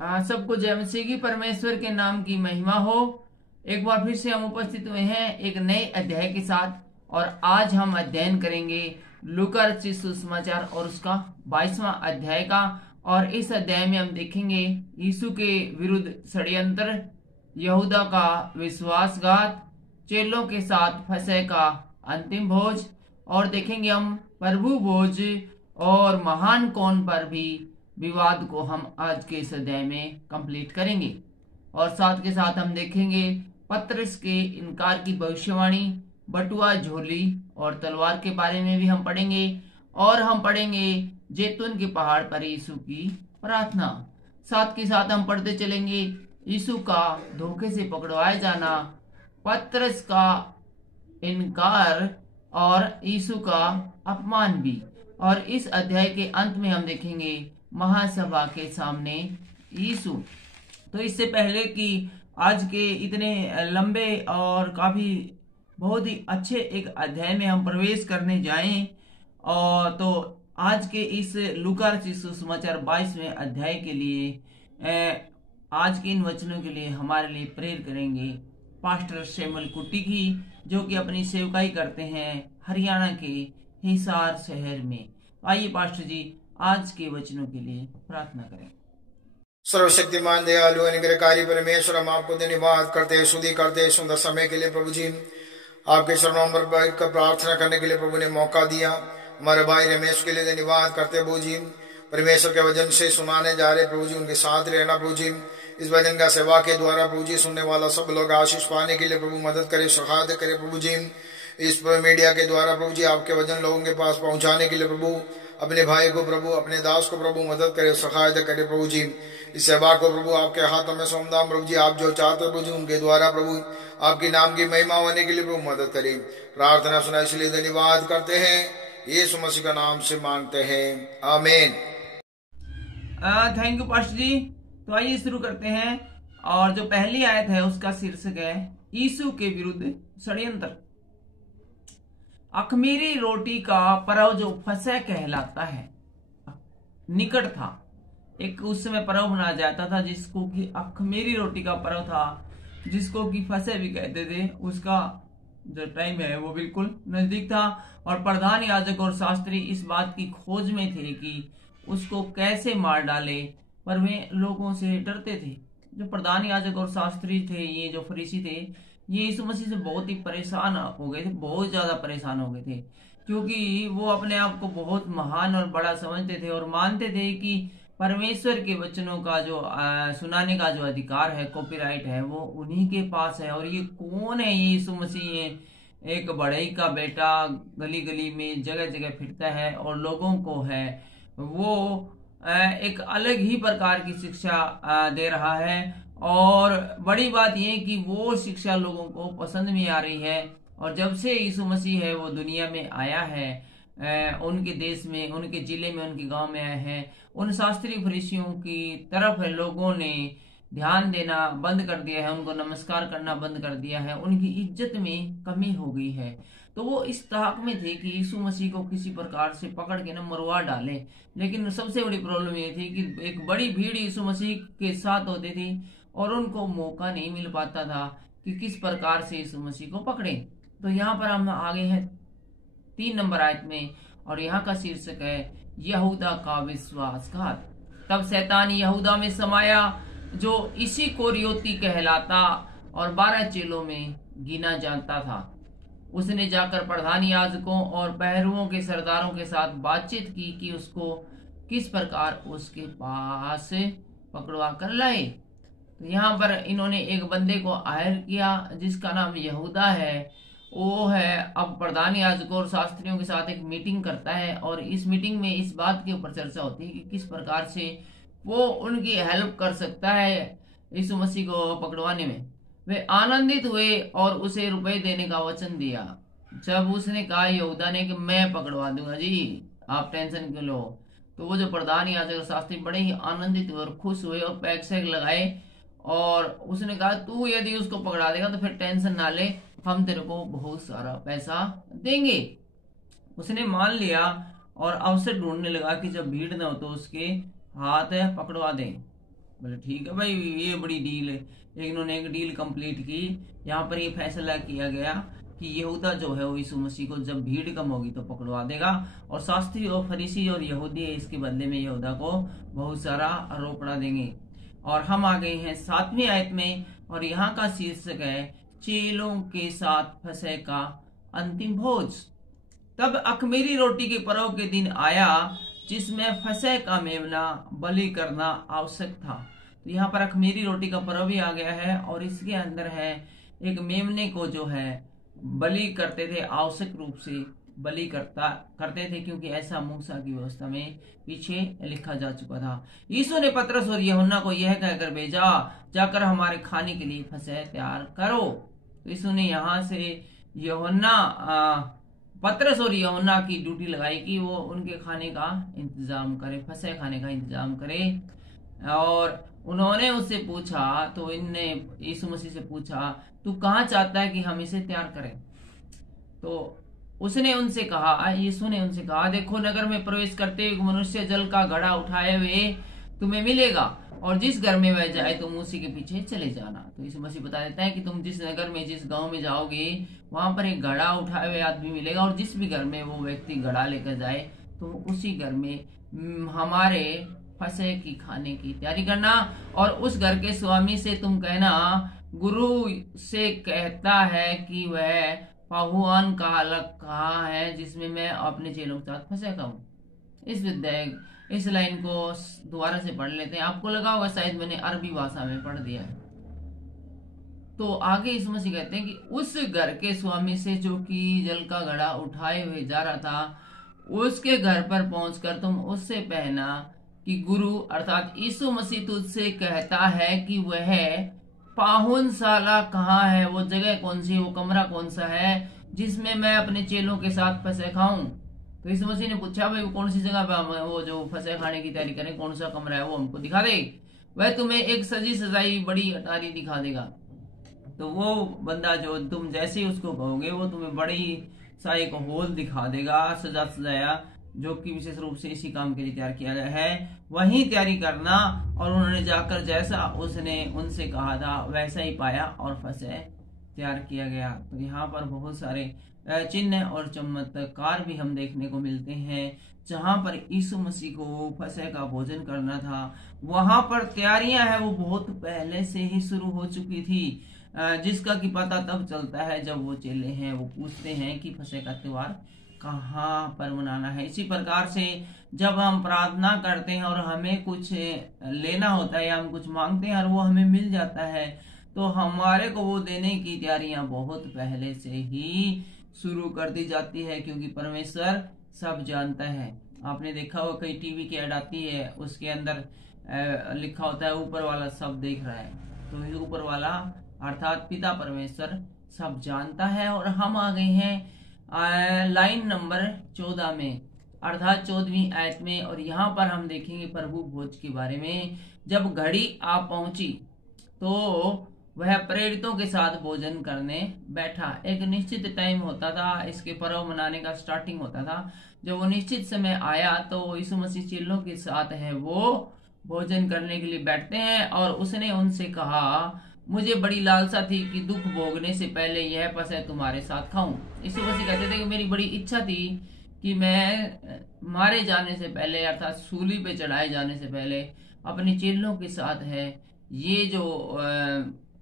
सबको जय मसीह की परमेश्वर के नाम की महिमा हो। एक बार फिर से हम उपस्थित हुए हैं एक नए अध्याय के साथ, और आज हम अध्ययन करेंगे लूका रचित सुसमाचार और उसका 22वां अध्याय का। और इस अध्याय में हम देखेंगे यीशु के विरुद्ध षड्यंत्र, यहूदा का विश्वासघात, चेलों के साथ फसह का अंतिम भोज, और देखेंगे हम प्रभु भोज और महान कौन पर भी विवाद को हम आज के इस अध्याय में कंप्लीट करेंगे। और साथ के साथ हम देखेंगे पतरस के इनकार की भविष्यवाणी, बटुआ, झोली और तलवार के बारे में भी हम पढ़ेंगे। और हम पढ़ेंगे जैतून के पहाड़ पर यीशु की प्रार्थना। साथ के साथ हम पढ़ते चलेंगे यीशु का धोखे से पकड़वाया जाना, पतरस का इनकार और यीशु का अपमान भी। और इस अध्याय के अंत में हम देखेंगे महासभा के सामने यीशु। तो इससे पहले कि आज के इतने लंबे और काफी बहुत ही अच्छे एक अध्याय में हम प्रवेश करने जाएं, और तो आज के इस लूका रचित सुसमाचार 22वें अध्याय के लिए आज के इन वचनों के लिए हमारे लिए प्रेयर करेंगे पास्टर शैमुअल कुट्टी की, जो कि अपनी सेवकाई करते हैं हरियाणा के हिसार शहर में। आइए पास्टर जी आज के वचनों के लिए प्रार्थना करें। सर्वशक्तिमान दयालु अनुग्रहकारी परमेश्वर, हम आपको धन्यवाद करते स्तुति करते सुंदर समय के लिए प्रभु जी। आपके चरणों पर बैठकर प्रार्थना करने के लिए प्रभु ने मौका दिया। हमारे भाई रमेश के लिए धन्यवाद करते प्रभु जी। परमेश्वर के वचन से सुनाने जा रहे प्रभु जी, उनके साथ रहना प्रभु जी। इस वचन का सेवा के द्वारा प्रभु जी सुनने वाला सब लोग आशीष पाने के लिए प्रभु मदद करे, सहायता करे प्रभु जी। इस मीडिया के द्वारा प्रभु जी आपके वचन लोगों के पास पहुंचाने के लिए प्रभु अपने भाई को प्रभु, अपने दास को प्रभु मदद करे, सहायता करे प्रभु जी। इस सेवा को प्रभु आपके हाथों में सौंपता प्रभु जी। आप जो चाहते प्रभु जी उनके द्वारा प्रभु आपके नाम की महिमा होने के लिए प्रभु मदद करे। प्रार्थना सुना इसलिए धन्यवाद करते हैं, यीशु मसीह का नाम से मांगते हैं, आमीन। थैंक यू पास्टर जी। तो आइए शुरू करते हैं। और जो पहली आयत है उसका शीर्षक है यीशु के विरुद्ध षड्यंत्र। अखमीरी रोटी का पर्व जो फसह कहलाता है निकट था। एक उस समय पर्व मनाया जाता था जिसको कि अखमीरी रोटी का पर्व था, जिसको कि फसह भी कहते थे। उसका जो टाइम है वो बिल्कुल नजदीक था, और प्रधान याजक और शास्त्री इस बात की खोज में थे कि उसको कैसे मार डाले, पर वे लोगों से डरते थे। जो प्रधान याजक और शास्त्री थे, ये जो फरीसी थे, ये यीशु मसीह से बहुत ही परेशान हो गए थे, बहुत ज्यादा परेशान हो गए थे, क्योंकि वो अपने आप को बहुत महान और बड़ा समझते थे और मानते थे कि परमेश्वर के वचनों का जो सुनाने का जो अधिकार है, कॉपीराइट है, वो उन्हीं के पास है। और ये कौन है? यीशु मसीह है, एक बढ़ई का बेटा, गली गली में जगह जगह फिरता है और लोगों को है वो एक अलग ही प्रकार की शिक्षा दे रहा है। और बड़ी बात यह कि वो शिक्षा लोगों को पसंद में आ रही है। और जब से यीशु मसीह है वो दुनिया में आया है, उनके देश में, उनके जिले में, उनके गांव में आया है, उन शास्त्री फरीसियों की तरफ लोगों ने ध्यान देना बंद कर दिया है, उनको नमस्कार करना बंद कर दिया है, उनकी इज्जत में कमी हो गई है। तो वो इस ताक में थे कि यीशु मसीह को किसी प्रकार से पकड़ के न मरवा डाले। लेकिन सबसे बड़ी प्रॉब्लम ये थी कि एक बड़ी भीड़ यीशु मसीह के साथ होती थी और उनको मौका नहीं मिल पाता था कि किस प्रकार से यीशु मसीह को पकड़े। तो यहाँ पर हम आगे हैं 3 नंबर आयत में, और यहाँ का शीर्षक है यहूदा का विश्वासघात। तब शैतान यहूदा में समाया, जो इसी कोरियोती कहलाता और 12 चेलों में गिना जाता था। उसने जाकर प्रधान याजकों और पहरुओं के सरदारों के साथ बातचीत की कि उसको किस प्रकार उसके पास पकड़वा कर लाए। तो यहाँ पर इन्होंने एक बंदे को हायर किया जिसका नाम यहूदा है। वो है अब प्रधान याजकों और शास्त्रियों के साथ एक मीटिंग करता है, और इस मीटिंग में इस बात के ऊपर चर्चा होती है कि किस प्रकार से वो उनकी हेल्प कर सकता है यीशु मसीह को पकड़वाने में। वे आनंदित हुए और उसे रुपए देने का वचन दिया। जब उसने कहा यहूदा ने कि मैं पकड़वा दूंगा जी, आप टेंशन क्यों लो, तो वो जो प्रधान याजक और शास्त्री बड़े ही आनंदित हुए और खुश हुए और पैक शैक लगाए। और उसने कहा तू यदि उसको पकड़ा देगा तो फिर टेंशन ना ले, हम तेरे को बहुत सारा पैसा देंगे। उसने मान लिया और अवसर ढूंढने लगा कि जब भीड़ न हो तो उसके हाथ पकड़वा दें। बोले ठीक है भाई, ये बड़ी डील है। इन्होंने एक डील कंप्लीट की। यहाँ पर ये फैसला किया गया कि यहूदा जो है वो यीशु मसीह को जब भीड़ कम होगी तो पकड़वा देगा, और शास्त्री और फरीसी और यहूदी इसके बदले में यहूदा को बहुत सारा रोकड़ा देंगे। और हम आ गए हैं 7वीं आयत में, और यहाँ का शीर्षक है चेलों के साथ फसह का अंतिम भोज। तब अख़मीरी रोटी के पर्व के दिन आया जिसमें फसह का मेमना बलि करना आवश्यक था। तो यहाँ पर अख़मीरी रोटी का पर्व भी आ गया है, और इसके अंदर है एक मेमने को जो है बलि करते थे, आवश्यक रूप से बलि करते थे, क्योंकि ऐसा मूसा की व्यवस्था में पीछे लिखा जा चुका था। यीशु ने पतरस और यूहन्ना को यह कहकर भेजा, जाकर हमारे खाने के लिए फसह तैयार करो। तो यीशु ने यहाँ से पतरस और यूहन्ना की ड्यूटी लगाई कि वो उनके खाने का इंतजाम करे, फसह खाने का इंतजाम करे। और उन्होंने उससे पूछा, तो इनने यीशु मसीह से पूछा, तू कहाँ चाहता है कि हम इसे तैयार करें? तो उसने उनसे कहा, यीशु ने उनसे कहा, देखो नगर में प्रवेश करते हुए मनुष्य जल का घड़ा उठाए हुए तुम्हें मिलेगा, और जिस घर में वह जाए तुम उसी के पीछे चले जाना। तो यीशु मसीह बता देता है कि तुम जिस नगर में, जिस गांव में जाओगे वहां पर एक घड़ा उठाए हुए आदमी मिलेगा, और जिस भी घर में वो व्यक्ति घड़ा लेकर जाए तुम उसी घर में हमारे फसह की खाने की तैयारी करना। और उस घर के स्वामी से तुम कहना, गुरु से कहता है कि वह पाहुआन का हलक कहाँ है जिसमें मैं अपने चेलों के साथ फंसे खाऊं। इस लाइन को दोबारा से पढ़ लेते हैं। आपको लगा होगा शायद मैंने अरबी भाषा में पढ़ दिया है। तो आगे यीशु मसीह कहते हैं कि उस घर के स्वामी से जो कि जल का घड़ा उठाए हुए जा रहा था, उसके घर पर पहुंचकर तुम उससे कहना कि गुरु अर्थात यीशु मसीह तुझसे कहता है कि वह पाहुनशाला कहाँ है, वो जगह कौन सी, वो कमरा कौन सा है जिसमें मैं अपने चेलों के साथ फसह खाऊं। तो यीशु मसीह ने पूछा, भाई वो कौन सी जगह पे हम वो जो फसह खाने की तैयारी करें, कौन सा कमरा है वो हमको दिखा दे। वह तुम्हें एक सजी सजाई बड़ी अटारी दिखा देगा। तो वो बंदा जो तुम जैसे ही उसको कहोगे वो तुम्हें बड़ी सा एक हॉल दिखा देगा, सजा सजाया, जो कि विशेष रूप से इसी काम के लिए तैयार किया गया है, वहीं तैयारी करना। और उन्होंने जाकर जैसा उसने उनसे कहा था वैसा ही पाया और फसह तैयार किया गया। तो यहाँ पर बहुत सारे चिन्ह और चमत्कार भी हम देखने को मिलते हैं। जहाँ पर यीशु मसीह को फसह का भोजन करना था, वहां पर तैयारियां है वो बहुत पहले से ही शुरू हो चुकी थी, जिसका कि पता तब चलता है जब वो चेले हैं वो पूछते हैं कि फसह का त्योहार कहाँ पर मनाना है। इसी प्रकार से जब हम प्रार्थना करते हैं और हमें कुछ लेना होता है या हम कुछ मांगते हैं और वो हमें मिल जाता है, तो हमारे को वो देने की तैयारियां बहुत पहले से ही शुरू कर दी जाती है, क्योंकि परमेश्वर सब जानता है। आपने देखा होगा कई टीवी की ऐड आती है, उसके अंदर लिखा होता है ऊपर वाला सब देख रहा है। तो ऊपर वाला अर्थात पिता परमेश्वर सब जानता है। और हम आ गए हैं लाइन नंबर 14 में, अर्थात 14वीं आयत में। और यहाँ पर हम देखेंगे प्रभु भोज के बारे में। जब घड़ी आ पहुंची तो वह प्रेरितों के साथ भोजन करने बैठा। एक निश्चित टाइम होता था, इसके पर्व मनाने का स्टार्टिंग होता था। जब वो निश्चित समय आया तो यीशु मसीह चेलों के साथ है वो भोजन करने के लिए बैठते हैं। और उसने उनसे कहा, मुझे बड़ी लालसा थी कि दुख भोगने से पहले यह फसह तुम्हारे साथ खाऊं। यीशु मसीह कहते थे कि मेरी बड़ी इच्छा थी कि मैं मारे जाने से पहले अर्थात सूली पे चढ़ाए जाने से पहले अपने चेलों के साथ है ये जो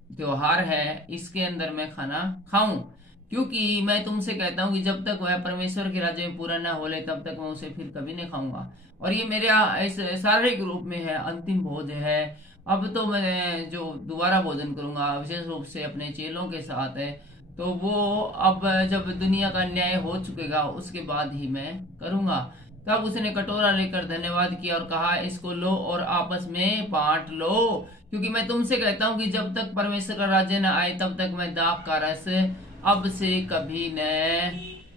त्योहार है इसके अंदर मैं खाना खाऊं, क्योंकि मैं तुमसे कहता हूं कि जब तक वह परमेश्वर के राज्य में पूरा न हो ले तब तक मैं उसे फिर कभी नहीं खाऊंगा। और ये मेरे इस शारीरिक रूप में है, अंतिम भोज है। अब तो मैं जो दोबारा भोजन करूंगा विशेष रूप से अपने चेलों के साथ है, तो वो अब जब दुनिया का न्याय हो चुकेगा उसके बाद ही मैं करूंगा। तब उसने कटोरा लेकर धन्यवाद किया और कहा, इसको लो और आपस में बांट लो, क्योंकि मैं तुमसे कहता हूं कि जब तक परमेश्वर का राज्य न आए तब तक मैं दाख का रस अब से कभी न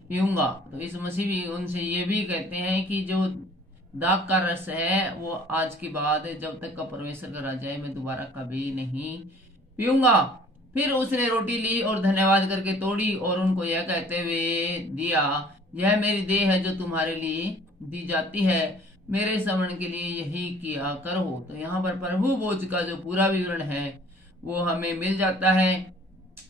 पीऊंगा। तो इस मसीह भी उनसे ये भी कहते हैं कि जो दाख का रस है वो आज के बाद जब तक का परमेश्वर का राज्य है मैं दोबारा कभी नहीं पीऊंगा। फिर उसने रोटी ली और धन्यवाद करके तोड़ी और उनको यह कहते हुए दिया, यह मेरी देह है जो तुम्हारे लिए दी जाती है। मेरे श्रवण के लिए यही किया करो। तो यहाँ पर प्रभु भोज का जो पूरा विवरण है वो हमें मिल जाता है।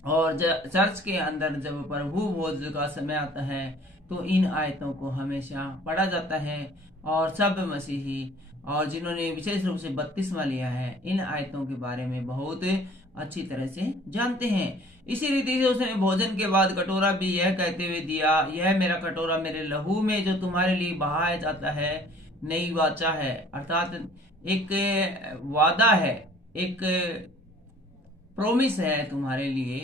और चर्च के अंदर जब प्रभु भोज का समय आता है तो इन आयतों को हमेशा पढ़ा जाता है, और सब मसीही और जिन्होंने विशेष रूप से बपतिस्मा लिया है इन आयतों के बारे में बहुत अच्छी तरह से जानते हैं। इसी रीति से उसने भोजन के बाद कटोरा भी यह कहते हुए दिया, यह मेरा कटोरा मेरे लहू में जो तुम्हारे लिए बहाया जाता है नई वाचा है। अर्थात एक वादा है, एक प्रोमिस है तुम्हारे लिए।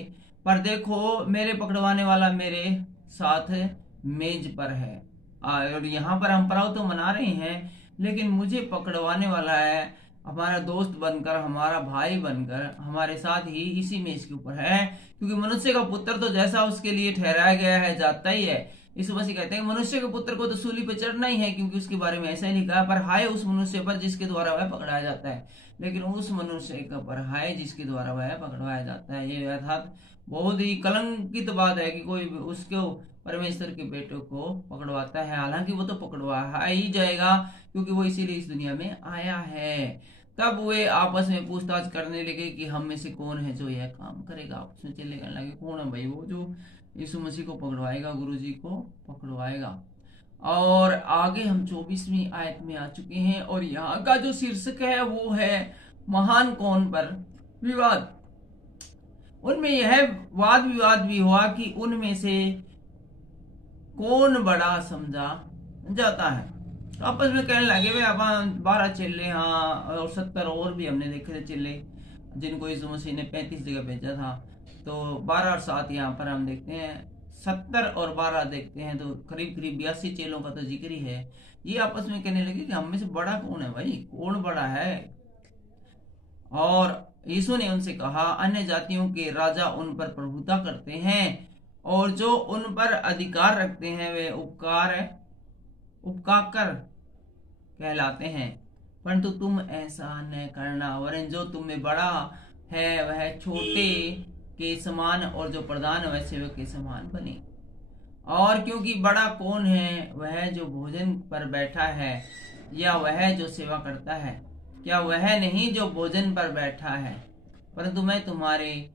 पर देखो मेरे पकड़वाने वाला मेरे साथ मेज पर है। और यहाँ पर हम पर्व तो मना रहे हैं, लेकिन मुझे पकड़वाने वाला है हमारा दोस्त बनकर, हमारा भाई बनकर हमारे साथ ही इसी मेज के ऊपर है। क्योंकि मनुष्य का पुत्र तो जैसा उसके लिए ठहराया गया है जाता ही है। इस वजह से कहते हैं मनुष्य के पुत्र को तो सूली पर चढ़ना ही है, क्योंकि उसके बारे में ऐसा ही लिखा है, पर हाय उस मनुष्य पर जिसके द्वारा वह पकड़ाया जाता है। लेकिन उस मनुष्य का पर हाय जिसके द्वारा वह पकड़वाया जाता है। ये अर्थात बहुत ही कलंकित बात है कि कोई उसको परमेश्वर के बेटों को पकड़वाता है। हालांकि वो तो पकड़वा ही जाएगा, क्योंकि वो इसीलिए इस दुनिया में आया है। तब वे आपस में पूछताछ करने लगे कि हम में से कौन है जो यह काम करेगा। आपस में चले कहने लगे कौन है भाई वो जो यीशु मसीह को पकड़वाएगा, गुरु जी को पकड़वाएगा। और आगे हम 24वीं आयत में आ चुके हैं, और यहाँ का जो शीर्षक है वो है महान कौन पर विवाद। उनमें यह वाद विवाद भी हुआ कि उनमें से कौन बड़ा समझा जाता है। तो आपस में कहने लगे वे अपन 12 चेले, हाँ, और 70 और भी हमने देखे थे चेले जिनको यीशु मसीह ने 35 जगह भेजा था। तो 12 और 7 यहाँ पर हम देखते हैं, 70 और 12 देखते हैं तो करीब करीब 82 चेलों का तो जिक्र ही है। ये आपस में कहने लगे कि हम में से बड़ा कौन है भाई, कौन बड़ा है। और यीशु ने उनसे कहा अन्य जातियों के राजा उन पर प्रभुता करते हैं, और जो उन पर अधिकार रखते हैं वे उपकार कहलाते हैं। परंतु तुम ऐसा न करना, वरन जो तुम में बड़ा है वह छोटे के समान, और जो प्रधान वह सेवक के समान बने। और क्योंकि बड़ा कौन है, वह जो भोजन पर बैठा है या वह जो सेवा करता है? क्या वह नहीं जो भोजन पर बैठा है? परंतु मैं तुम्हारे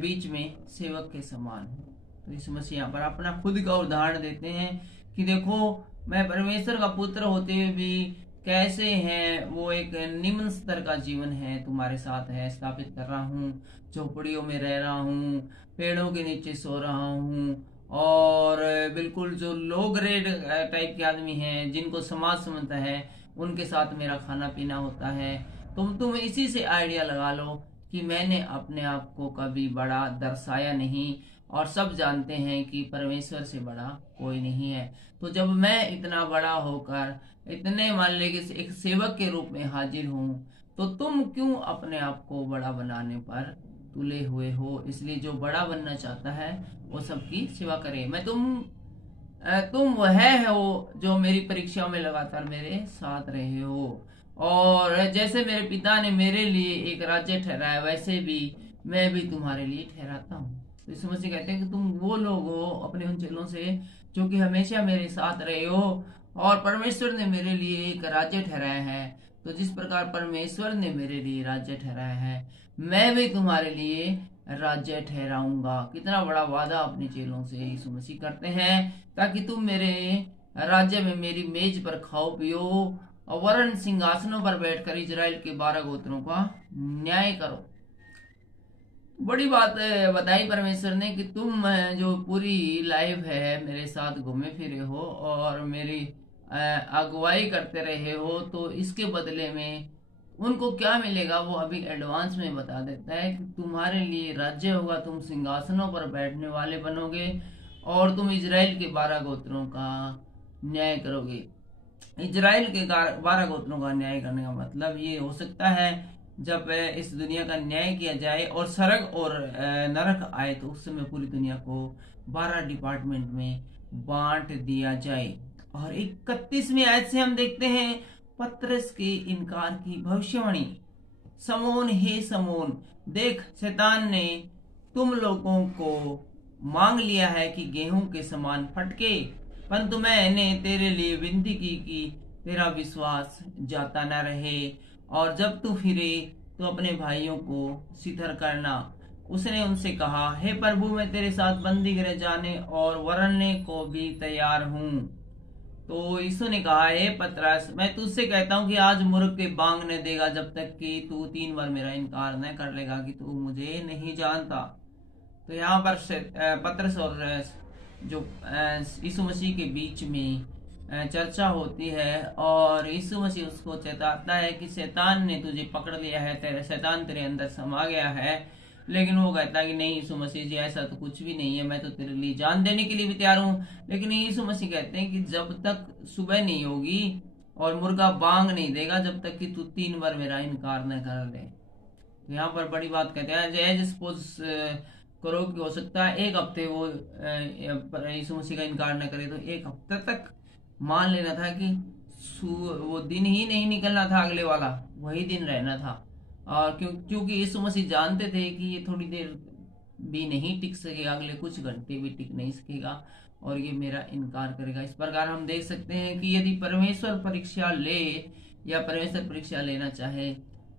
बीच में सेवक के समान हूँ। तो यीशु मसीह यहाँ पर अपना खुद का उदाहरण देते हैं कि देखो मैं परमेश्वर का पुत्र होते हुए भी कैसे हैं, वो एक निम्न स्तर का जीवन है तुम्हारे साथ है, स्थापित कर रहा हूँ, झोपड़ियों में रह रहा हूँ, पेड़ों के नीचे सो रहा हूँ, और बिल्कुल जो लो ग्रेड टाइप के आदमी हैं जिनको समाज समझता है उनके साथ मेरा खाना पीना होता है। तुम इसी से आइडिया लगा लो कि मैंने अपने आप को कभी बड़ा दर्शाया नहीं, और सब जानते हैं कि परमेश्वर से बड़ा कोई नहीं है। तो जब मैं इतना बड़ा होकर इतने मान ले एक सेवक के रूप में हाजिर हूँ, तो तुम क्यों अपने आप को बड़ा बनाने पर तुले हुए हो? इसलिए जो बड़ा बनना चाहता है वो सबकी सेवा करे। मैं तुम वह हो जो मेरी परीक्षा में लगातार मेरे साथ रहे हो, और जैसे मेरे पिता ने मेरे लिए एक राज्य ठहराया वैसे भी मैं भी तुम्हारे लिए ठहराता हूँ। तो यीशु मसीह कहते हैं कि तुम वो लोग हो अपने उन चेलों से जो कि हमेशा मेरे साथ रहे हो, और परमेश्वर ने मेरे लिए एक राज्य ठहराया है। तो जिस प्रकार परमेश्वर ने मेरे लिए राज्य ठहराया है, मैं भी तुम्हारे लिए राज्य ठहराऊंगा। कितना बड़ा वादा अपने चेलों से यीशु मसीह करते हैं, ताकि तुम मेरे राज्य में मेरी मेज पर खाओ पियो, और वरन सिंहासनों पर बैठकर इजराइल के 12 गोत्रों का न्याय करो। बड़ी बात बताई परमेश्वर ने कि तुम जो पूरी लाइफ है मेरे साथ घूमे फिरे हो और मेरी अगुवाई करते रहे हो, तो इसके बदले में उनको क्या मिलेगा वो अभी एडवांस में बता देता है कि तुम्हारे लिए राज्य होगा, तुम सिंहासनों पर बैठने वाले बनोगे, और तुम इजराइल के 12 गोत्रों का न्याय करोगे। इजराइल के 12 गोत्रों का न्याय करने का मतलब ये हो सकता है जब इस दुनिया का न्याय किया जाए और स्वर्ग और नरक आए, तो उस समय पूरी दुनिया को 12 डिपार्टमेंट में बांट दिया जाए। और 31वीं आयत से हम देखते हैं पतरस के इनकार की भविष्यवाणी। समोन हे समोन, देख शैतान ने तुम लोगों को मांग लिया है कि गेहूं के समान फटके, परंतु मैंने तेरे लिए विनती की कि तेरा विश्वास जाता न रहे, और जब तू फिरे तो अपने भाइयों को सिथर करना। उसने उनसे कहा, हे प्रभु, मैं तेरे साथ बंदी गृह जाने और वरने को भी तैयार हूँ। तो यीशु ने कहा, हे पतरस, मैं तुझसे कहता हूँ कि आज मुर्ग के बांग न देगा जब तक कि तू 3 बार मेरा इनकार न कर लेगा कि तू मुझे नहीं जानता। तो यहाँ पर पतरस और जो यीशु मसीह के बीच में चर्चा होती है, और यीशु मसीह उसको चेताता है कि शैतान ने तुझे पकड़ लिया है, शैतान तेरे अंदर समा गया है। लेकिन वो कहता है कि नहीं यीशु मसीह जी, ऐसा तो कुछ भी नहीं है, मैं तो तेरे लिए जान देने के लिए भी तैयार हूँ। लेकिन यीशु मसीह कहते हैं कि जब तक सुबह नहीं होगी और मुर्गा बांग नहीं देगा, जब तक कि तू 3 बार मेरा इनकार न कर ले। तो यहाँ पर बड़ी बात कहते हैं, सपोज करो कि हो सकता है 1 हफ्ते वो यीशु मसीह का इनकार न करे, तो 1 हफ्ते तक मान लेना था कि वो दिन ही नहीं निकलना था, अगले वाला वही दिन रहना था। और क्योंकि यीशु मसीह जानते थे कि ये थोड़ी देर भी नहीं टिक सकेगा, अगले कुछ घंटे भी टिक नहीं सकेगा और ये मेरा इनकार करेगा। इस प्रकार हम देख सकते हैं कि यदि परमेश्वर परीक्षा ले या परमेश्वर परीक्षा लेना चाहे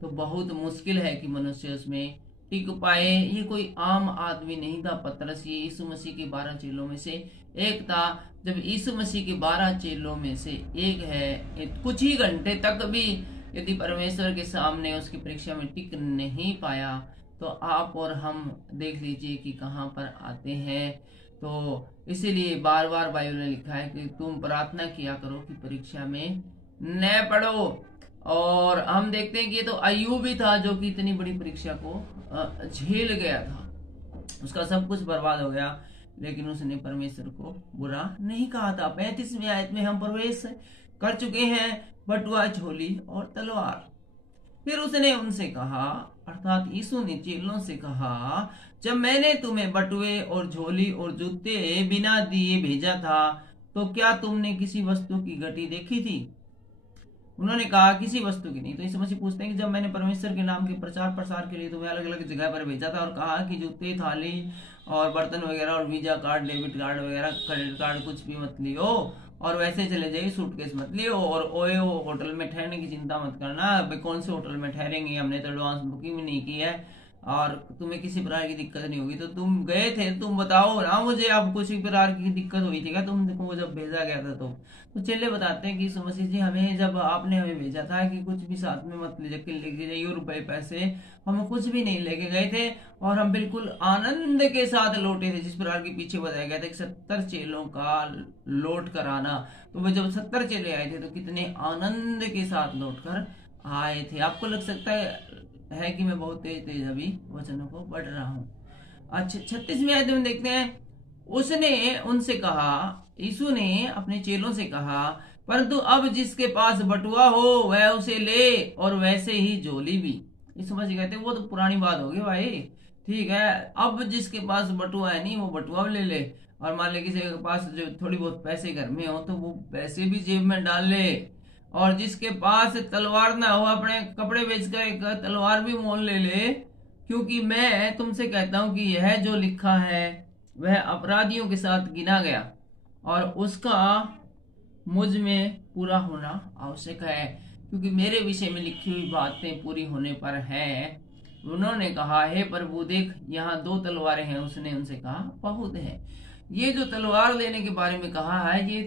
तो बहुत मुश्किल है कि मनुष्य उसमें टिक पाए। ये कोई आम आदमी नहीं था पतरस, ये यीशु मसीह के 12 चेलों में से एक था। जब यीशु मसीह के 12 चेलों में से एक है, कुछ ही घंटे तक भी यदि परमेश्वर के सामने उसकी परीक्षा में टिक नहीं पाया, तो आप और हम देख लीजिए कि कहां पर आते हैं। तो इसीलिए बार बार बाइबल में लिखा है कि तुम प्रार्थना किया करो कि परीक्षा में न पढ़ो। और हम देखते हैं कि ये तो अय्यूब ही था जो कि इतनी बड़ी परीक्षा को झेल गया था, उसका सब कुछ बर्बाद हो गया, लेकिन उसने परमेश्वर को बुरा नहीं कहा था। 35वीं आयत में हम प्रवेश कर चुके हैं, बटुआ, झोली और तलवार। फिर उसने उनसे कहा, अर्थात यीशु ने चेलों से कहा, जब मैंने तुम्हें बटुए और झोली और जूते बिना दिए भेजा था तो क्या तुमने किसी वस्तु की घटी देखी थी? उन्होंने कहा, किसी वस्तु की नहीं। तो यीशु मसीह पूछते हैं कि जब मैंने परमेश्वर के नाम के प्रचार प्रसार के लिए तुम्हें अलग अलग जगह पर भेजा था और कहा कि जूते, थाली और बर्तन वगैरह और वीजा कार्ड, डेबिट कार्ड वगैरह, क्रेडिट कार्ड कुछ भी मत लियो और वैसे चले जाइए, सूटकेस मत लियो और ओयो होटल में ठहरने की चिंता मत करना, भाई कौन से होटल में ठहरेंगे, हमने तो एडवांस बुकिंग भी नहीं की है और तुम्हें किसी प्रकार की दिक्कत नहीं होगी। तो तुम गए थे, तुम बताओ ना मुझे, अब किसी प्रकार की दिक्कत हुई थी क्या तुमको जब भेजा गया था? तो चेले बताते हैं कि यीशु मसीह जी, हमें जब आपने हमें भेजा था कि कुछ भी साथ में मत लेके जाइए, रुपए पैसे, हम कुछ भी नहीं लेके गए थे और हम बिल्कुल आनंद के साथ लौटे थे। जिस प्रकार के पीछे बताया गया था कि 70 चेलों का लौट कर आना, तो वे जब 70 चेले आए थे तो कितने आनंद के साथ लौट कर आए थे। आपको लग सकता है कि मैं बहुत तेज अभी वचनों को पढ़ रहा हूँ। अच्छा, 36वीं आयत में देखते हैं, उसने उनसे कहा, यीशु ने अपने चेलों से कहा, परंतु अब जिसके पास बटुआ हो वह उसे ले और वैसे ही झोली भी। ये समझ कहते हैं वो तो पुरानी बात होगी भाई, ठीक है। अब जिसके पास बटुआ है नहीं वो बटुआ ले ले, और मान ले किसी के पास जो थोड़ी बहुत पैसे घर में हो तो वो पैसे भी जेब में डाल ले, और जिसके पास तलवार ना हो अपने कपड़े बेचकर एक तलवार भी मोल ले ले, क्योंकि मैं तुमसे कहता हूं कि यह जो लिखा है वह अपराधियों के साथ गिना गया और उसका मुझ में पूरा होना आवश्यक है, क्योंकि मेरे विषय में लिखी हुई बातें पूरी होने पर है। उन्होंने कहा, हे प्रभु देख, यहाँ 2 तलवारें हैं। उसने उनसे कहा, बहुत है। ये जो तलवार लेने के बारे में कहा है, ये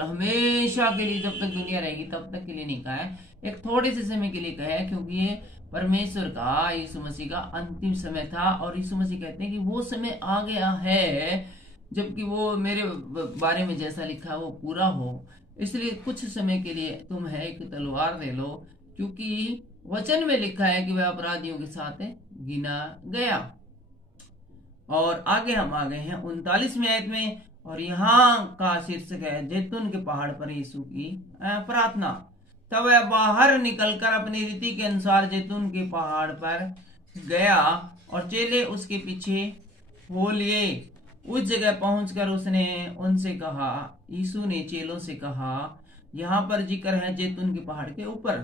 हमेशा के लिए, जब तक दुनिया रहेगी तब तक के लिए नहीं कहा है, एक थोड़े से समय के लिए कहा है, क्योंकि ये परमेश्वर का, यीशु मसीह का अंतिम समय था। और यीशु मसीह कहते हैं कि वो समय आ गया है जबकि वो मेरे बारे में जैसा लिखा है वो पूरा हो, इसलिए कुछ समय के लिए तुम है एक तलवार ले लो, क्योंकि वचन में लिखा है कि वह अपराधियों के साथ गिना गया। और आगे हम आ गए हैं 39वीं आयत में, और यहाँ का शीर्षक है जैतून के पहाड़ पर यीशु की प्रार्थना। तब वह बाहर निकलकर अपनी रीति के अनुसार जैतून के पहाड़ पर गया और चेले उसके पीछे हो लिए। उस जगह पहुंचकर उसने उनसे कहा, यीशु ने चेलों से कहा, यहाँ पर जिक्र है जैतून के पहाड़ के ऊपर,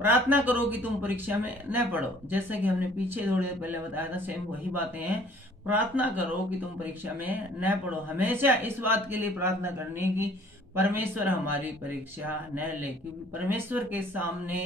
प्रार्थना करो कि तुम परीक्षा में न पड़ो। जैसा कि हमने पीछे थोड़ी देर पहले बताया था, सेम वही बातें हैं। प्रार्थना करो कि तुम परीक्षा में न पड़ो। हमेशा इस बात के लिए प्रार्थना करनी कि परमेश्वर हमारी परीक्षा न ले, क्योंकि परमेश्वर के सामने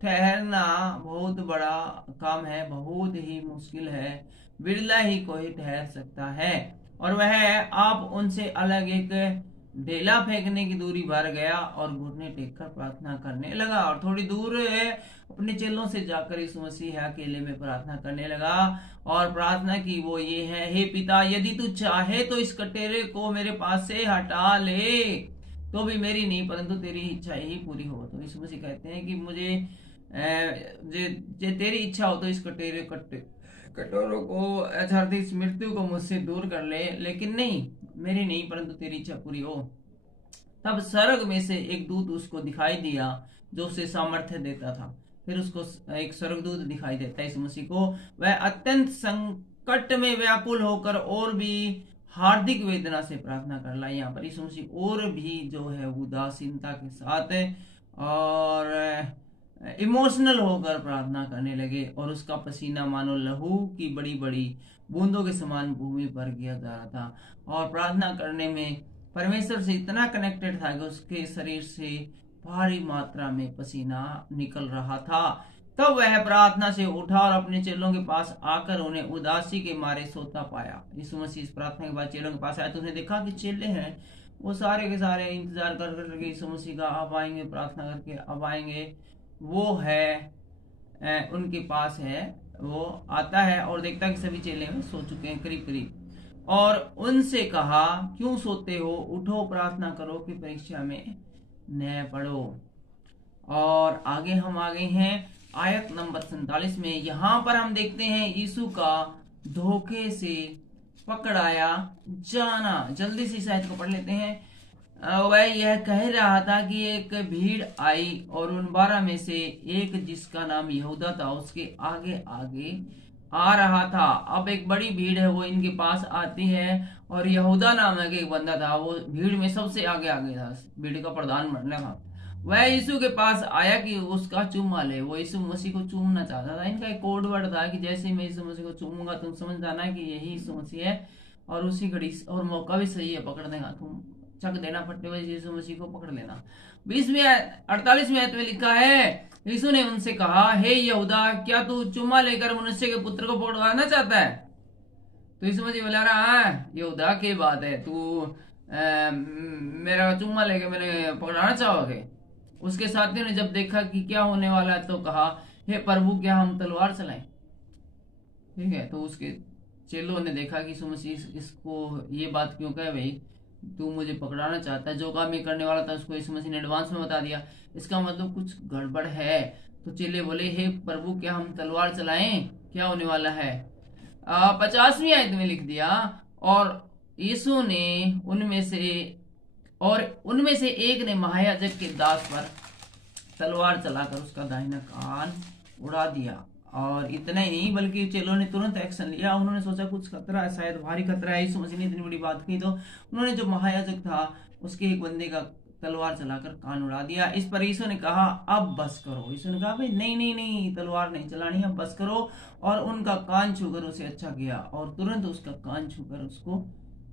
ठहरना बहुत बड़ा काम है, बहुत ही मुश्किल है, बिरला ही कोई ठहर सकता है। और वह आप उनसे अलग एक ढेला फेंकने की दूरी भर गया और घुटने टेककर प्रार्थना करने लगा। और थोड़ी दूर अपने चेलों से जाकर यीशु मसीह अकेले में प्रार्थना करने लगा और प्रार्थना की वो ये है, हे पिता, यदि तू चाहे तो इस कटोरे को मेरे पास से हटा ले, तो भी मेरी नहीं परंतु तेरी इच्छा ही पूरी हो। तो यीशु मसीह कहते हैं कि मुझे जे तेरी इच्छा हो तो इस कटोरों को अर्थात इस मृत्यु को मुझसे दूर कर ले, लेकिन नहीं, मेरी नहीं परंतु तेरी इच्छा पूरी हो। तब स्वर्ग में से एक दूत उसको दिखाई दिया जो उसे सामर्थ्य देता था। फिर उसको एक स्वर्गदूत दिखाई देता है यीशु मसीह को। वह अत्यंत संकट में व्याकुल होकर और भी हार्दिक वेदना से प्रार्थना कर ला। यहाँ पर यीशु मसीह और भी जो है उदासीनता के साथ और इमोशनल होकर प्रार्थना करने लगे और उसका पसीना मानो लहू की बड़ी बड़ी बूंदों के समान भूमि पर गिरा जा रहा था। और प्रार्थना करने में परमेश्वर से इतना कनेक्टेड था कि उसके शरीर से भारी मात्रा में पसीना निकल रहा था। तब वह प्रार्थना से उठा और अपने चेलों के पास आकर उन्हें उदासी के मारे सोता पाया। यीशु मसीह इस प्रार्थना के बाद चेलों के पास आया तो उसने देखा कि चेले हैं वो सारे के सारे इंतजार कर करके यीशु मसीह का अब आएंगे, प्रार्थना करके अब आएंगे। वो है उनके पास है, वो आता है और देखता कि सभी चेले में सो चुके हैं करीब करीब, और उनसे कहा, क्यों सोते हो, उठो प्रार्थना करो कि परीक्षा में न पड़ो। और आगे हम आ गए हैं आयत नंबर 47 में। यहाँ पर हम देखते हैं यीशु का धोखे से पकड़ाया जाना। जल्दी से शायद को पढ़ लेते हैं। वह यह कह रहा था कि एक भीड़ आई और उन 12 में से एक जिसका नाम यहूदा था उसके आगे आगे आ रहा था। अब एक बड़ी भीड़ है वो इनके पास आती है और यहूदा नामक एक बंदा था, वो भीड़ में सबसे आगे आगे था, भीड़ का प्रधान बनने था। वह यीशु के पास आया कि उसका चूमा ले। वो यीशु मसीह को चूमना चाहता था। इनका एक कोड वर्ड था कि जैसे मैं यीशु मसीह को चूमूंगा तुम समझ जाना कि यही यीशु मसीह है, और उसी घड़ी और मौका भी सही है पकड़ने का, तुम चक देना फटते हुए यीशु मसीह को पकड़ लेना। 48वें आयत में लिखा है, यीशु ने उनसे कहा, हे यहूदा, क्या तू चुम्मा लेकर मनुष्य के पुत्र को पकड़वाना चाहता है? तो यीशु मसीह बोला रहा है, यहूदा की बात है, तू मेरा चुम्मा लेके मैंने पकड़ाना चाहोगे? उसके साथियों ने जब देखा कि क्या होने वाला है तो कहा, हे प्रभु, क्या हम तलवार चलाएं? ठीक है, तो उसके चेलों ने देखा कि यीशु मसीह इसको ये बात क्यों कहे, भाई तू मुझे पकड़ाना चाहता है। जो काम ये करने वाला था उसको यीशु मसीह ने एडवांस में बता दिया, इसका मतलब कुछ गड़बड़ है। तो चेले बोले, हे प्रभु, क्या हम तलवार चलाएं? क्या होने वाला है? 50वीं आयत में लिख दिया, और यीशु ने उनमें से एक ने महायाजक के दास पर तलवार चलाकर उसका दाहिना कान उड़ा दिया। और इतना ही नहीं बल्कि चेलों ने तुरंत एक्शन लिया। उन्होंने सोचा कुछ खतरा है, शायद भारी खतरा है। यीशु मसीह ने इतनी बड़ी बात की तो उन्होंने जो महायाजक था उसके एक बंदे का तलवार चलाकर कान उड़ा दिया। इस पर यीशु ने कहा, अब बस करो। यीशु ने कहा, भाई नहीं नहीं नहीं, तलवार नहीं चलानी, अब बस करो। और उनका कान छूकर उसे अच्छा किया और तुरंत उसका कान छूकर उसको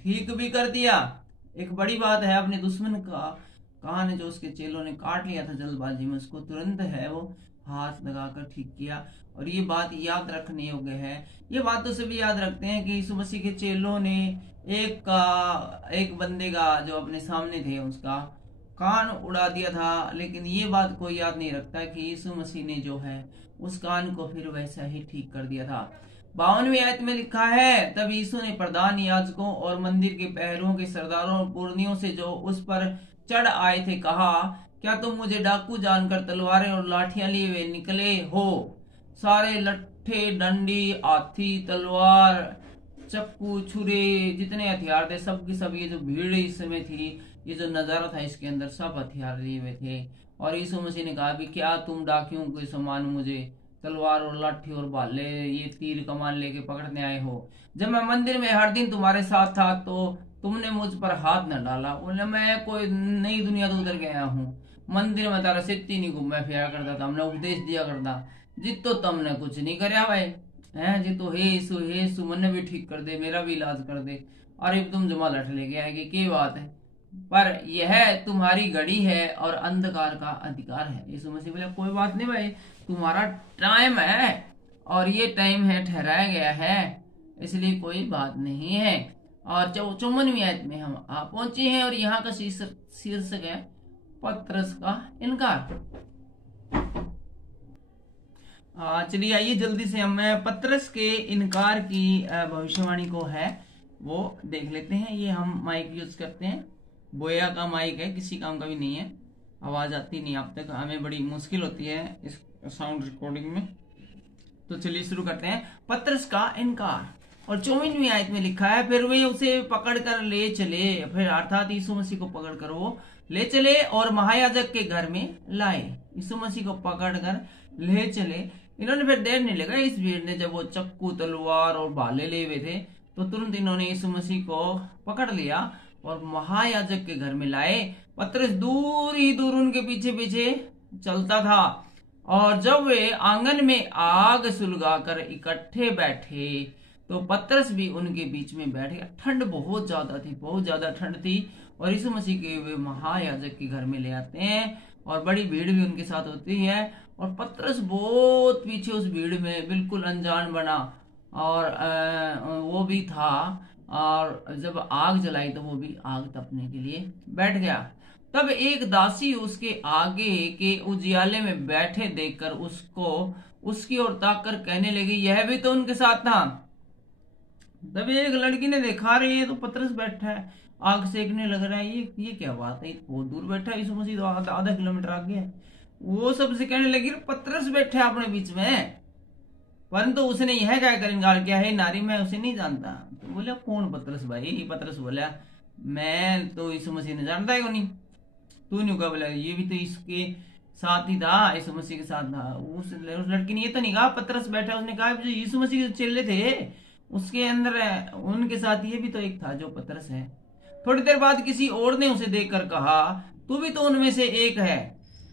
ठीक भी कर दिया। एक बड़ी बात है, अपने दुश्मन का कान जो उसके चेलों ने काट लिया था जल्दबाजी में, उसको तुरंत है वो हाथ लगाकर ठीक किया। और ये बात याद रखने योग्य है। ये बात तो सभी याद रखते हैं कि यीशु मसीह के चेलों ने एक बंदे का जो अपने सामने थे उसका कान उड़ा दिया था, लेकिन ये बात कोई याद नहीं रखता कि यीशु मसीह ने जो है उस कान को फिर वैसा ही ठीक कर दिया था। 52वीं आयत में लिखा है, तब यीशु ने प्रधान याजकों और मंदिर के पहरुओं के सरदारों और पुरनियों से जो उस पर चढ़ आए थे कहा, क्या तुम मुझे डाकू जानकर तलवारें और लाठियां लिए हुए निकले हो? सारे लट्ठे, डंडी, हाथी, तलवार, चक्कू, छुरे, जितने हथियार थे सब की सब, ये जो भीड़ इस समय थी, ये जो नजारा था इसके अंदर, सब हथियार लिए हुए थे। और यीशु मसीह ने कहा कि क्या तुम डाकियों के समान मुझे तलवार और लाठी और भाले, ये तीर कमान लेके पकड़ने आए हो? जब मैं मंदिर में हर दिन तुम्हारे साथ था तो तुमने मुझ पर हाथ न डाला। बोले, मैं कोई नई दुनिया तो उधर गया हूँ, मंदिर में तारा सित्ती नहीं घूमा फिरा करता था, हमने उपदेश दिया करता, जितो तुमने कुछ नहीं करया भाई है, जितो हे यीशु मन भी ठीक कर दे, मेरा भी इलाज कर दे। अरे तुम जमा लठ लेके आएगी, की बात है? पर यह तुम्हारी घड़ी है और अंधकार का अधिकार है। यीशु मसीह बोले कोई बात नहीं भाई, तुम्हारा टाइम है और ये टाइम है ठहराया गया है, इसलिए कोई बात नहीं है। और 54वीं आयत में हम आ पहुंचे हैं और यहाँ का शीर्षक है पतरस का इनकार। चलिए आइए जल्दी से हम पतरस के इनकार की भविष्यवाणी को है वो देख लेते हैं। ये हम माइक यूज करते हैं, बोया का माइक है, किसी काम का भी नहीं है, आवाज आती नहीं आप तक, हमें बड़ी मुश्किल होती है इस साउंड रिकॉर्डिंग में। तो चलिए शुरू करते हैं। पतरस का इनकार। और 54वीं आयत में लिखा है, फिर वे उसे पकड़कर ले चले, फिर अर्थात यीशु मसीह को पकड़कर वो ले चले और महायाजक के घर में लाए। यीशु मसीह को पकड़कर ले चले। इन्होंने फिर देर नहीं लगा, इस भीड़ ने जब वो चक्कू तलवार और भाले ले हुए थे तो तुरंत इन्होंने यीशु मसीह को पकड़ लिया और महायाजक के घर में लाए। पतरस दूर ही दूर उनके पीछे पीछे चलता था और जब वे आंगन में आग सुलगाकर इकट्ठे बैठे तो पतरस भी उनके बीच में बैठ गया। ठंड बहुत ज्यादा थी, बहुत ज्यादा ठंड थी और यीशु मसीह के वे महायाजक के घर में ले आते हैं और बड़ी भीड़ भी उनके साथ होती है और पतरस बहुत पीछे उस भीड़ में बिल्कुल अनजान बना और वो भी था। और जब आग जलाई तो वो भी आग तपने के लिए बैठ गया। तब एक दासी उसके आगे के उजियाले में बैठे देखकर उसको उसकी ओर ताककर कहने लगी, यह भी तो उनके साथ था। तब एक लड़की ने देखा, रही है तो पतरस बैठा है आग सेकने लग रहा है, ये क्या बात है, बहुत दूर बैठा है, यीशु मसीह तो आधा किलोमीटर आगे है। वो सबसे कहने लगी पतरस बैठा है अपने बीच में, परंतु उसने यह कहकर इनकार किया, है नारी मैं उसे नहीं जानता। तो बोला कौन पतरस भाई? पतरस बोला मैं तो यीशु मसीह ने जानता है नहीं। तू नहीं कहा? बोला ये भी तो इसके साथ ही था, यीशु मसीह के साथ था। उस लड़की ने ये तो नहीं कहा पतरस बैठा, उसने कहा जो यीशु मसीह के चेले थे उसके अंदर उनके साथ ये भी तो एक था जो पतरस है। थोड़ी देर बाद किसी और ने उसे देखकर कहा, तू भी तो उनमें से एक है।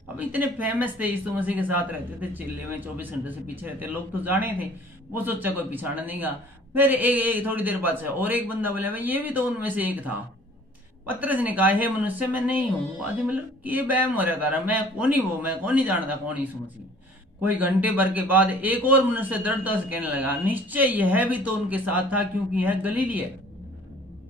अब इतने फेमस थे, यीशु मसीह के साथ रहते थे, चिल्ले में 24 घंटे से पीछे रहते, लोग तो जाने थे, वो सोचा कोई पिछाड़ा नहीं गा। फिर एक थोड़ी देर बाद से और एक बंदा बोला भाई ये भी तो उनमें से एक था। पतरस ने कहा, हे मनुष्य मैं नहीं हूँ। आदमी मतलब ये बैम हो रहा था, मैं कौन ही वो, मैं कौन ही जानता कौन यीशु मसीह। कोई घंटे भर के बाद एक और मनुष्य दृढ़ता से कहने लगा, निश्चय यह भी तो उनके साथ था क्योंकि यह गलीली है।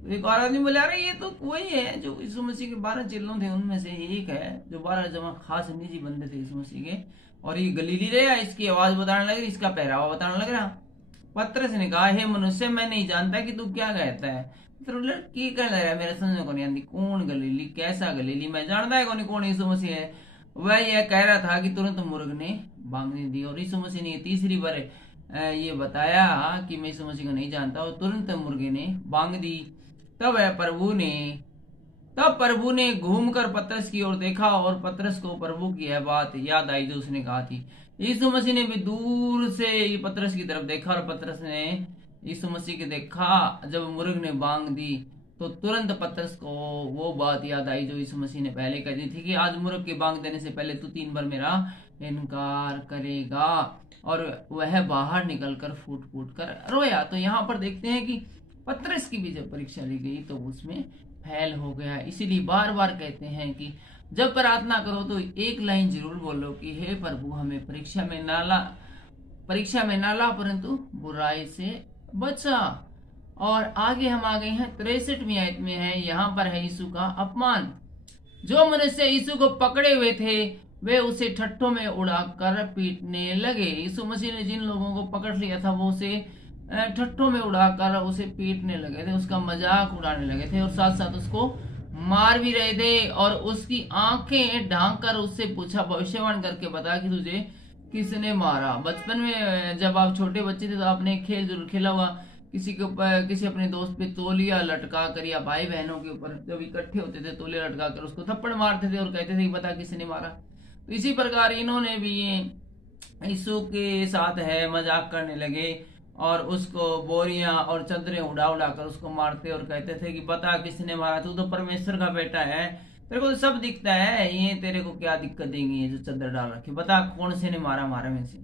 एक और आदमी बोला, अरे ये तो वही है जो यीशु मसीह के 12 चेलों थे उनमें से एक है, जो 12 जमा खास निजी बंदे थे यीशु मसीह के, और ये गलीली रहा, इसकी आवाज बताने लग रही, इसका पहरावा बताने लग रहा। पतरस ने कहा, हे मनुष्य मैं नहीं जानता कि तू क्या कहता है। तो लड़की कहने लगा, मेरे समझ को नहीं आती, कौन गलीली, कैसा गलीली, मैं जानता है कौन यीशु मसीह है। वह यह कह रहा था कि तुरंत मुर्ग ने बांगनी दी और यीशु मसीह ने तीसरी बार ये बताया कि मैं यीशु मसीह को नहीं जानता और तुरंत मुर्गे ने बांग दी। तब प्रभु ने घूमकर पतरस की ओर देखा और पतरस को प्रभु की यह बात याद आई जो उसने कहा थी। यीशु मसीह ने भी दूर से पतरस की तरफ देखा और पतरस ने यीशु मसीह के देखा। जब मुर्ग ने बांग दी तो तुरंत पतरस को वो बात याद आई जो यीशु मसीह ने पहले कह दी थी कि आज मुर्ग के बांग देने से पहले तू 3 बार मेरा इनकार करेगा। और वह बाहर निकलकर फूट फूट कर रोया। तो यहाँ पर देखते हैं कि पतरस की भी जब परीक्षा ली गई तो उसमें फैल हो गया। इसीलिए बार बार कहते हैं कि जब प्रार्थना करो तो एक लाइन जरूर बोलो कि हे प्रभु हमें परीक्षा में ना ला परंतु बुराई से बचा। और आगे हम आ गए हैं 63वीं आयत में है, यहाँ पर है यीशु का अपमान। जो मनुष्य यीशु को पकड़े हुए थे वे उसे ठट्ठों में उड़ाकर पीटने लगे। यीशु मसीह ने जिन लोगों को पकड़ लिया था वो उसे ठट्ठों में उड़ाकर उसे पीटने लगे थे, उसका मजाक उड़ाने लगे थे और साथ साथ उसको मार भी रहे थे। और उसकी आंखें ढांक कर उससे पूछा, भविष्यवाणी करके बता कि तुझे किसने मारा। बचपन में जब आप छोटे बच्चे थे तो आपने खेल जरूर खेला हुआ, किसी अपने दोस्त पे तौलिया लटका कर या भाई बहनों के ऊपर जब इकट्ठे होते थे तौलिया लटका कर उसको थप्पड़ मारते थे और कहते थे कि बता किसने मारा। तो इसी प्रकार इन्होंने भी यीशु के साथ है मजाक करने लगे और उसको बोरियां और चदरें उड़ा उड़ा कर उसको मारते और कहते थे कि बता किसने मारा, तू तो परमेश्वर का बेटा है, तेरे को तो सब दिखता है, ये तेरे को क्या दिक्कत देंगी जो चदर डाल रखी, बता कौन से ने मारा में से।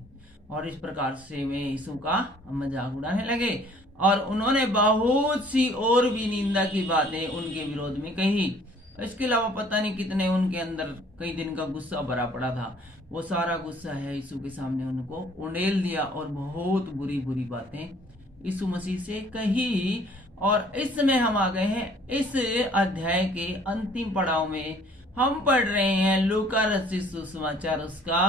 और इस प्रकार से वे यीशु का मजाक उड़ाने लगे और उन्होंने बहुत सी और भी निंदा की बातें उनके विरोध में कही। इसके अलावा पता नहीं कितने उनके अंदर कई दिन का गुस्सा भरा पड़ा था, वो सारा गुस्सा है यीशु के सामने उनको उंडेल दिया और बहुत बुरी बुरी बातें यीशु मसीह से कही। और इस समय हम आ गए हैं इस अध्याय के अंतिम पड़ाव में। हम पढ़ रहे हैं लूका रचित सुसमाचार उसका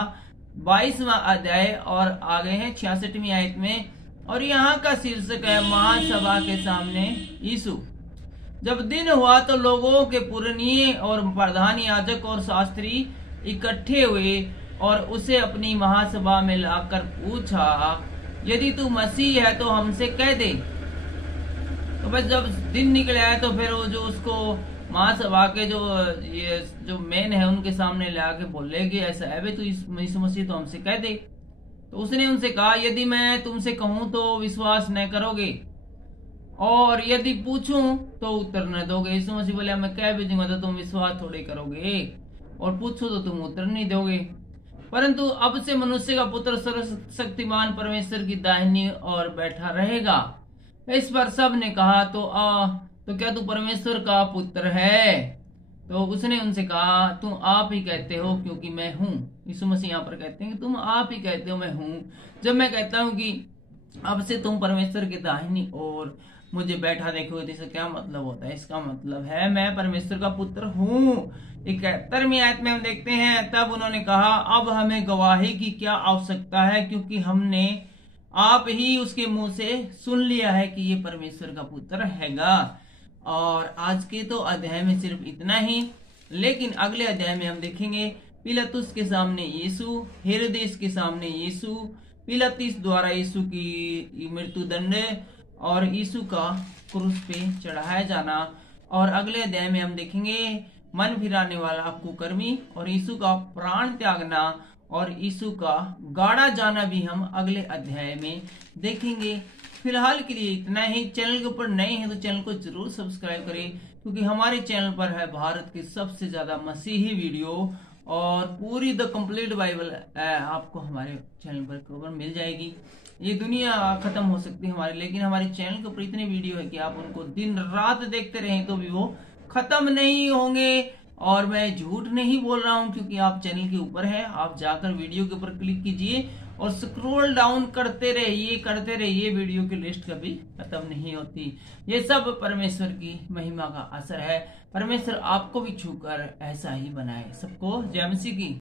22वां अध्याय और आ गए हैं 66वीं आयत में। और यहाँ का शीर्षक है महासभा के सामने यीशु। जब दिन हुआ तो लोगों के पुरनिये और प्रधान याजक और शास्त्री इकट्ठे हुए और उसे अपनी महासभा में लाकर पूछा, यदि तू मसीह है तो हमसे कह दे। तो बस जब दिन निकले आए तो फिर वो जो उसको महासभा के जो मेन है उनके सामने ले आके बोले कि ऐसा है भाई तू यीशु मसीह तो हमसे कह दे। तो उसने उनसे कहा, यदि मैं तुमसे कहूं तो विश्वास न करोगे और यदि पूछूं तो उत्तर न दोगे। यीशु मसीह बोले मैं कह भी दूंगा तो तुम विश्वास थोड़े करोगे और पूछो तो तुम उत्तर नहीं दोगे। परंतु अब से मनुष्य का पुत्र सर्वशक्तिमान परमेश्वर की दाहिनी ओर बैठा रहेगा। इस पर सब ने कहा तो क्या तू परमेश्वर का पुत्र है? तो उसने उनसे कहा, तुम आप ही कहते हो क्योंकि मैं हूँ। यीशु मसीह यहाँ पर कहते हैं कि तुम आप ही कहते हो मैं हूँ। जब मैं कहता हूँ कि अब से तुम परमेश्वर की दाहिनी ओर मुझे बैठा देखोगे तो इसका क्या मतलब होता है? इसका मतलब है मैं परमेश्वर का पुत्र हूँ। 71वीं आयत में हम देखते हैं, तब उन्होंने कहा, अब हमें गवाही की क्या आवश्यकता है, क्योंकि हमने आप ही उसके मुंह से सुन लिया है कि ये परमेश्वर का पुत्र हैगा। और आज के तो अध्याय में सिर्फ इतना ही, लेकिन अगले अध्याय में हम देखेंगे पिलातुस के सामने यीशु, हेरोदेस के सामने यीशु, पिलातुस द्वारा यीशु की मृत्यु दंड और यीशु का क्रूस पे चढ़ाया जाना। और अगले अध्याय में हम देखेंगे मन फिराने वाला कुकर्मी और यीशु का प्राण त्यागना और यीशु का गाड़ा जाना भी हम अगले अध्याय में देखेंगे। फिलहाल के लिए इतना ही। चैनल के ऊपर नए हैं तो चैनल को जरूर सब्सक्राइब करें, क्योंकि हमारे चैनल पर है भारत की सबसे ज्यादा मसीही वीडियो और पूरी द कंप्लीट बाइबल आपको हमारे चैनल पर कवर मिल जाएगी। ये दुनिया खत्म हो सकती है हमारी, लेकिन हमारे चैनल के ऊपर इतने वीडियो है कि आप उनको दिन रात देखते रहें तो भी वो खत्म नहीं होंगे। और मैं झूठ नहीं बोल रहा हूं, क्योंकि आप चैनल के ऊपर है, आप जाकर वीडियो के ऊपर क्लिक कीजिए और स्क्रॉल डाउन करते रहिए। वीडियो की लिस्ट कभी खत्म नहीं होती। ये सब परमेश्वर की महिमा का असर है। परमेश्वर आपको भी छूकर ऐसा ही बनाए। सबको जय मसीह की।